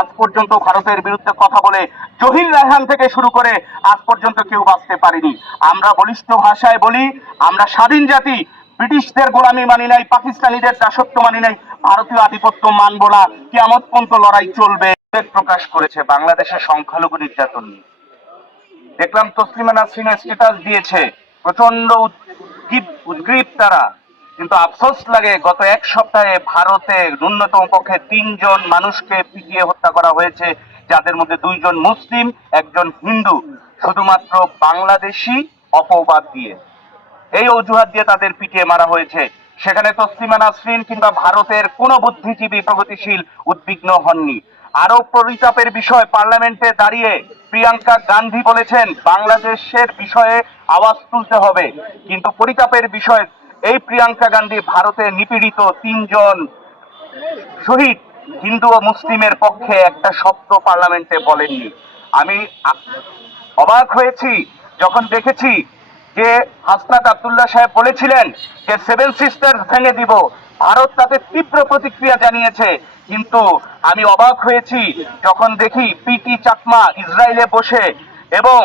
আজ পর্যন্ত ভারতের বিরুদ্ধে কথা বলে জহির রায়হান থেকে শুরু করে আজ পর্যন্ত কেউ বাঁচতে পারেনি। আমরা বলিষ্ঠ ভাষায় বলি, আমরা স্বাধীন জাতি, ব্রিটিশদের গোলামি মানি নাই, পাকিস্তানিদের দাসত্ব মানি নাই, ভারতীয় আধিপত্য মানব না, কিয়ামত পর্যন্ত লড়াই চলবে। প্রকাশ করেছে বাংলাদেশের সংখ্যালঘু নির্যাতন নিয়ে। দেখলাম তসলিমা নাসরিনের স্ট্যাটাস দিয়েছে, প্রচন্ড উদ্গ্রীব তারা। কিন্তু আফসোস লাগে, গত এক সপ্তাহে ভারতে ন্যূনতম পক্ষে 3 জন মানুষকে পিটিয়ে হত্যা করা হয়েছে, যাদের মধ্যে 2 জন মুসলিম, 1 জন হিন্দু, শুধুমাত্র বাংলাদেশি অপবাদ দিয়ে, এই অজুহাত দিয়ে তাদের পিটিয়ে মারা হয়েছে। সেখানে তসলিমা নাসরিন কিংবা ভারতের কোন বুদ্ধিজীবী প্রগতিশীল উদ্বিগ্ন হননি। আরো পরিতাপের বিষয়, পার্লামেন্টে দাঁড়িয়ে প্রিয়াঙ্কা গান্ধী বলেছেন বাংলাদেশের বিষয়ে আওয়াজ তুলতে হবে, কিন্তু পরিতাপের বিষয় এই প্রিয়াঙ্কা গান্ধী ভারতে নিপীড়িত 3 জন শহীদ হিন্দু ও মুসলিমের পক্ষে একটা শব্দ পার্লামেন্টে বলেননি। আমি অবাক হয়েছি যখন দেখেছি যে হাসনাত আব্দুল্লাহ সাহেব বলেছিলেন যে 7 সিস্টার্স ভেঙে দিব, ভারত তাতে তীব্র প্রতিক্রিয়া জানিয়েছে। কিন্তু আমি অবাক হয়েছি যখন দেখি পিটি চাকমা ইসরায়েলে বসে এবং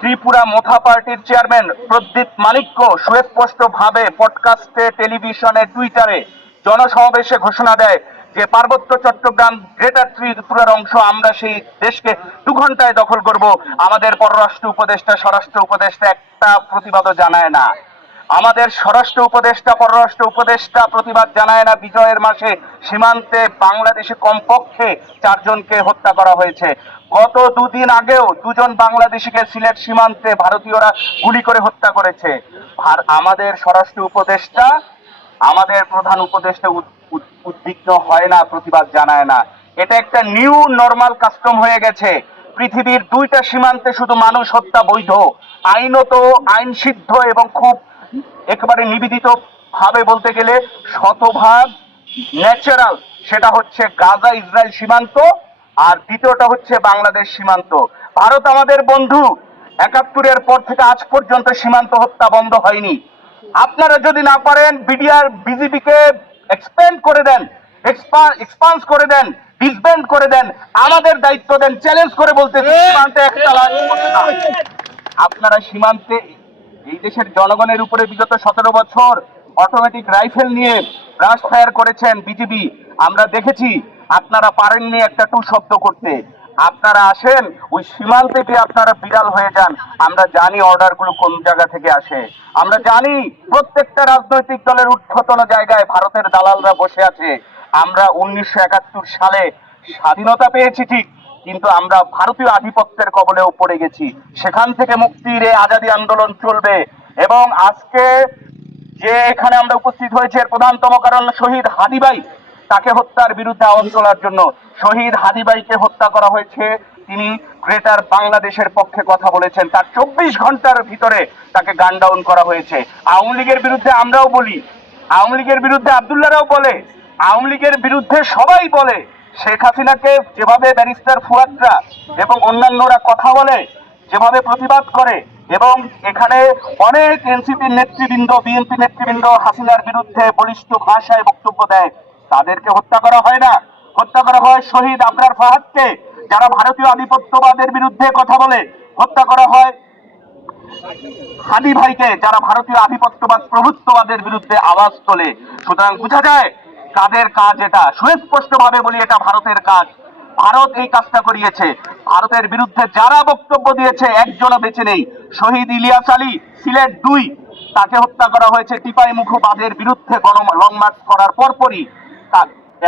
ত্রিপুরা মোথা পার্টির চেয়ারম্যান প্রদীপ মানিক্য সুস্পষ্ট ভাবে পডকাস্টে, টেলিভিশনে, টুইটারে, জনসমাবেশে ঘোষণা দেয় যে পার্বত্য চট্টগ্রাম গ্রেটার ত্রিপুরার অংশ, আমরা সেই দেশকে 2 ঘন্টায় দখল করব। আমাদের পররাষ্ট্র উপদেষ্টা, স্বরাষ্ট্র উপদেষ্টা একটা প্রতিবাদও জানায় না। আমাদের স্বরাষ্ট্র উপদেষ্টা, পররাষ্ট্র উপদেষ্টা প্রতিবাদ জানায় না। বিজয়ের মাসে সীমান্তে বাংলাদেশে কমপক্ষে 4 জনকে হত্যা করা হয়েছে। গত 2 দিন আগেও 2 জন বাংলাদেশিকে সিলেট সীমান্তে ভারতীয়রা গুলি করে হত্যা করেছে। আর আমাদের স্বরাষ্ট্র উপদেষ্টা, আমাদের প্রধান উপদেষ্টা উদ্বিগ্ন হয় না, প্রতিবাদ জানায় না। এটা একটা নিউ নরমাল কাস্টম হয়ে গেছে। পৃথিবীর 2টা সীমান্তে শুধু মানুষ হত্যা বৈধ, আইনত, আইন সিদ্ধ এবং খুব একেবারে নিবেদিত ভাবে বলতে গেলে শতভাগ ন্যাচারাল, সেটা হচ্ছে গাজা ইসরায়েল সীমান্ত, আর দ্বিতীয়টা হচ্ছে বাংলাদেশ সীমান্ত। ভারত আমাদের বন্ধু, 71-এর পর থেকে আজ পর্যন্ত সীমান্ত হত্যা বন্ধ হয়নি। আপনারা যদি না পারেন বিডিআর বিজেপিকে এক্সপ্যান্ড করে দেন, এক্সপান্স করে দেন, ডিসব্যান্ড করে দেন, আমাদের দায়িত্ব দেন। চ্যালেঞ্জ করে বলতে সীমান্তে একটা লাশ পড়ে না। আপনারা সীমান্তে এই দেশের জনগণের উপরে বিগত 17 বছর অটোমেটিক রাইফেল নিয়ে ব্রাশ ফায়ার করেছেন বিজিবি, আমরা দেখেছি। আপনারা পারেননি একটা টু শব্দ করতে। আপনারা আসেন ওই সীমান্তে গিয়ে আপনারা বিড়াল হয়ে যান। আমরা জানি অর্ডার গুলো কোন জায়গা থেকে আসে, আমরা জানি প্রত্যেকটা রাজনৈতিক দলের ঊর্ধ্বতন জায়গায় ভারতের দালালরা বসে আছে। আমরা 1971 সালে স্বাধীনতা পেয়েছি ঠিক, কিন্তু আমরা ভারতীয় আধিপত্যের কবলেও পড়ে গেছি। সেখান থেকে মুক্তির এই আজাদী আন্দোলন চলবে। এবং আজকে যে এখানে আমরা উপস্থিত হয়েছে এর প্রধানতম কারণ শহীদ হাদি ভাই, তাকে হত্যার বিরুদ্ধে আওয়াজ তোলার জন্য। শহীদ হাদি ভাইকে হত্যা করা হয়েছে, তিনি গ্রেটার বাংলাদেশের পক্ষে কথা বলেছেন, তার 24 ঘন্টার ভিতরে তাকে গান ডাউন করা হয়েছে। আওয়ামী লীগের বিরুদ্ধে আমরাও বলি, আওয়ামী লীগের বিরুদ্ধে আব্দুল্লাহরাও বলে, আওয়ামী লীগের বিরুদ্ধে সবাই বলে। শেখ হাসিনাকে যেভাবে ব্যারিস্টার ফুয়াদরা এবং অন্যান্যরা কথা বলে, যেভাবে প্রতিবাদ করে, এবং এখানে অনেক এনসিপির নেতৃবৃন্দ, বিএনপি নেতৃবৃন্দ হাসিনার বিরুদ্ধে বলিষ্ঠ ভাষায় বক্তব্য দেয়, তাদেরকে হত্যা করা হয় না। হত্যা করা হয় শহীদ আবরার ফাহাদকে, যারা ভারতীয় আধিপত্যবাদের বিরুদ্ধে কথা বলে। হত্যা করা হয় হাদি ভাইকে, যারা ভারতীয় আধিপত্যবাদ প্রভুত্ববাদের বিরুদ্ধে আওয়াজ তোলে। সুতরাং বোঝা যায় কাদের কাজ এটা। সুস্পষ্ট ভাবে বলি, এটা ভারতের কাজ। ভারত এই কাজটা করিয়েছে। ভারতের বিরুদ্ধে যারা বক্তব্য দিয়েছে একজনও বেঁচে নেই। শহীদ ইলিয়াস আলী, সিলেট 2, তাকে হত্যা করা হয়েছে টিপাই মুখো বাঁধের বিরুদ্ধে লং মার্চ করার পরপরই।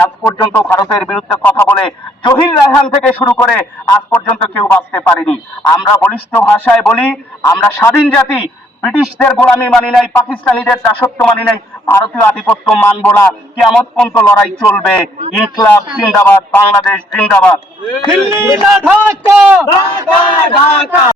আজ পর্যন্ত ভারতের বিরুদ্ধে কথা বলে জহির রায়হান থেকে শুরু করে আজ পর্যন্ত কেউ বাঁচতে পারেনি। আমরা বলিষ্ঠ ভাষায় বলি, আমরা স্বাধীন জাতি, ব্রিটিশদের গোলামি মানি নাই, পাকিস্তানিদের দাসত্ব মানি নাই, ভারতীয় আধিপত্য মানব না, কিয়ামত পর্যন্ত লড়াই চলবে। ইনকলাব জিন্দাবাদ, বাংলাদেশ জিন্দাবাদ।